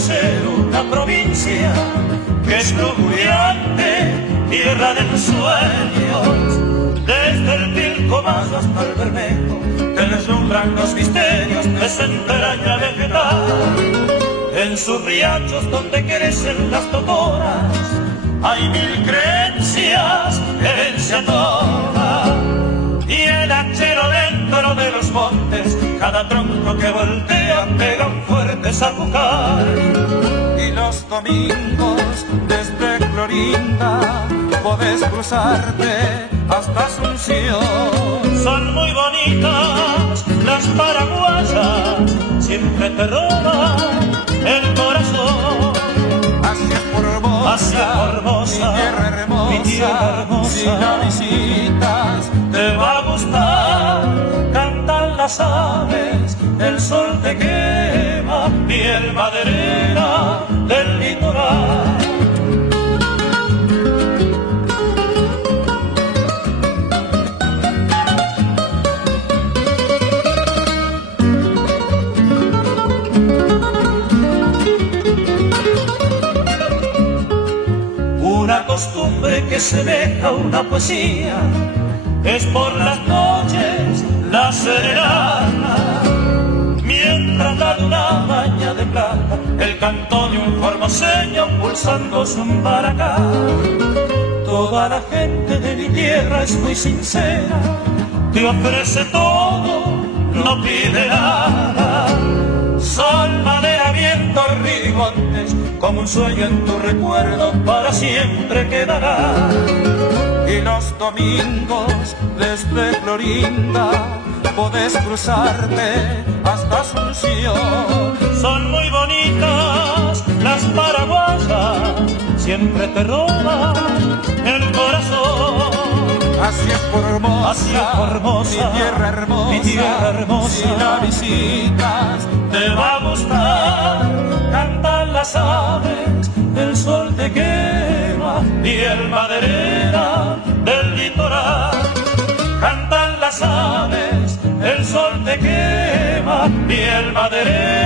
conocer una provincia que es lujuriante, tierra de ensueños. Desde el Pilcomayo hasta el Bermejo te deslumbran los misterios de esa entraña vegetal. En sus riachos donde crecen las totoras hay mil creencias, herencia toda. Y el hachero dentro de los montes, cada tronco que voltea pega un fuerte zapucar. Y los domingos desde Clorinda podés cruzarte hasta Asunción. Son muy bonitas las paraguayas, siempre te roban el corazón. Hacia Formosa, mi tierra hermosa, si la visitas te va a gustar. Cantan las aves, el sol te quema, piel maderera del litoral. Una costumbre que semeja a una poesía es por las noches la serenata, mientras la luna baña de plata el canto de un formoseño pulsando su maracá. Toda la gente de mi tierra es muy sincera, te ofrece todo, no pide nada. Sol, madera, viento, río y montes, como un sueño en tu recuerdo para siempre quedará. Y los domingos desde Clorinda podés cruzarte hasta Asunción. Son muy bonitas las paraguayas, siempre te roban el corazón. Hacia Formosa, mi tierra hermosa, si la visitas te va a gustar. Cantan las aves, el sol te quema, piel maderera del litoral. Cantan las aves, el sol te quema, piel maderera